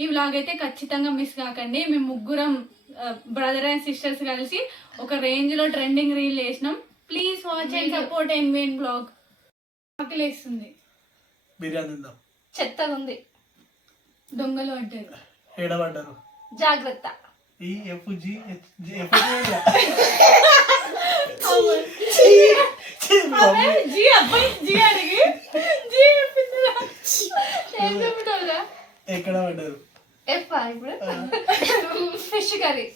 ఈ వ్లాగ్ అయితే ఖచ్చితంగా మిస్ కాకండి. మేము ముగ్గురం బ్రదర్ అండ్ సిస్టర్స్ కలిసి ఒక రేంజ్ లో ట్రెండింగ్ రీల్ చేసినాం. Please watch and support NVN blog. ఆకలేస్తుంది. బిర్యానీ తిందాం. చెత్తగా ఉంది. దొంగలు పడ్డారు. ఏడబడ్డారు. జాగ్రత్త. ఈ ఎఫ్జి ఎక్కడ పడ్డారు? Fish curry.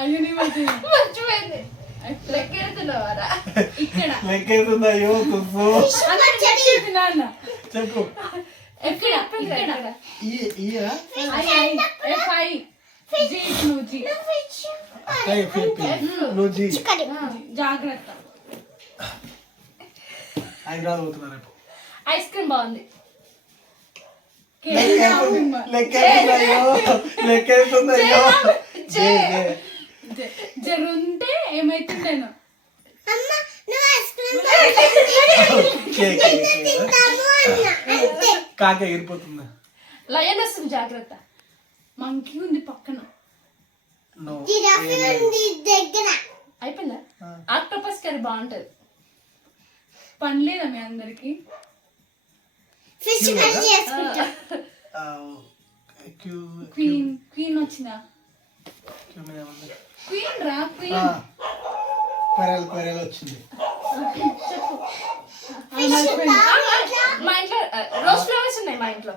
అయ్యో మర్చిపోయింది. లెక్కెడుతున్నావారా? ఇక్కడ లెక్కేస్తుందా? అయ్యో చెప్పు. ఎక్కడ జాగ్రత్త. హైదరాబాద్ పోతున్నారు రేపు. ఐస్ క్రీమ్ బాగుంది. లెక్కేస్తుందయ్యో. జరుంటే ఏమైతుందేనో. కాకి ఎగిరిపోతుందా? లయన్ వస్తుంది. జాగ్రత్త. మంకీ ఉంది పక్కన. అయిపోయిందా? ఆక్టోపస్ కర్రీ బాగుంటది. పని లేదా మీ అందరికి? క్వీన్ వచ్చిందా? క్వీన్ రా. క్వీన్ కొరలు వచ్చింది. చెప్పు. మా ఇంట్లో రోజ్ ఫ్లవర్స్ ఉన్నాయి. మా ఇంట్లో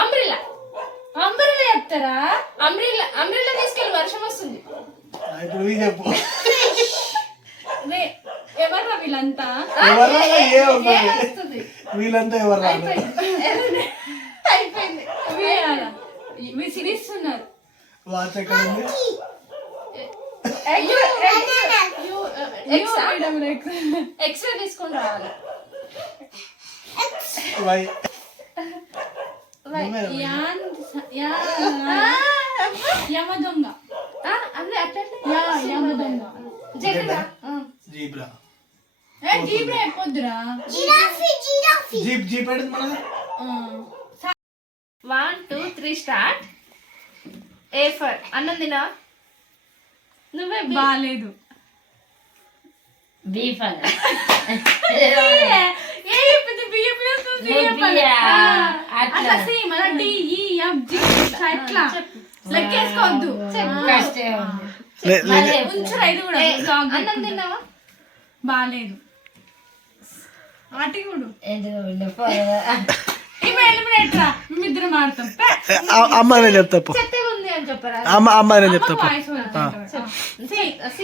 అంబ్రిల్లా. అంబరిలా చెప్తారా? అంబ్రిల్లా తీసుకెళ్ళి వర్షం వస్తుంది. చెప్పు. ఎవర్రా వీళ్ళంతా? వీళ్ళంతా ఎవరు? అయిపోయింది. విసిరిస్తున్నారు. వాచ్ ఎక్కడ ఉంది? ఎక్స్ట్రా తీసుకొని రావాలి. యమ దొంగ. జీబ్రా. జీబ్రా అయిపోద్దురా. Jeep 1 2 3 start. ఏ ఫర్ అన్నం తినా? నువ్వే బాలేదు. లెక్కేసుకోవద్దు. అన్నం తిన్నావా? బాలేదు. అటు కూడా మేమిద్దరం ఆడతాం. అమ్మ నేను చెప్తా. చెత్తగా ఉంది అని చెప్పరా? అమ్మ నేను చెప్తా.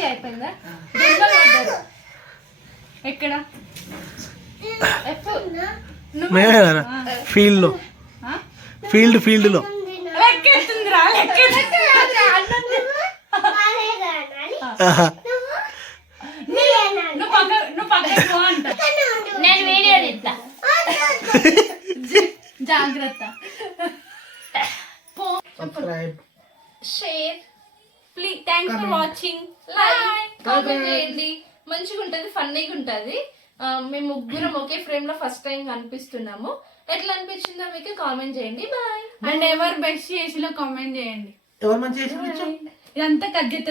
అయిపోయిందా? ఎక్కడ? ఫీల్డ్ లో. ఫీల్డ్ లో లెక్కేస్తుందిరా. నువ్వు పక్కకు అంట. నేను వీడియో తీస్తా. జాగ్రత్త. Share please. Thanks for watching. Like comment చేయండి. మంచిగా ఉంటుంది, ఫన్నీగా ఉంటుంది. మేము ముగ్గురం ఒకే ఫ్రేమ్ లో ఫస్ట్ టైం కనిపిస్తున్నాము. ఎట్లా అనిపించిందో మీకు కామెంట్ చేయండి. బాయ్. అండ్ ఎవరు బెస్ట్ చేసిలో కామెంట్ చేయండి. ఎవరు మంచి చేసి ఇదంతా కజ్జిత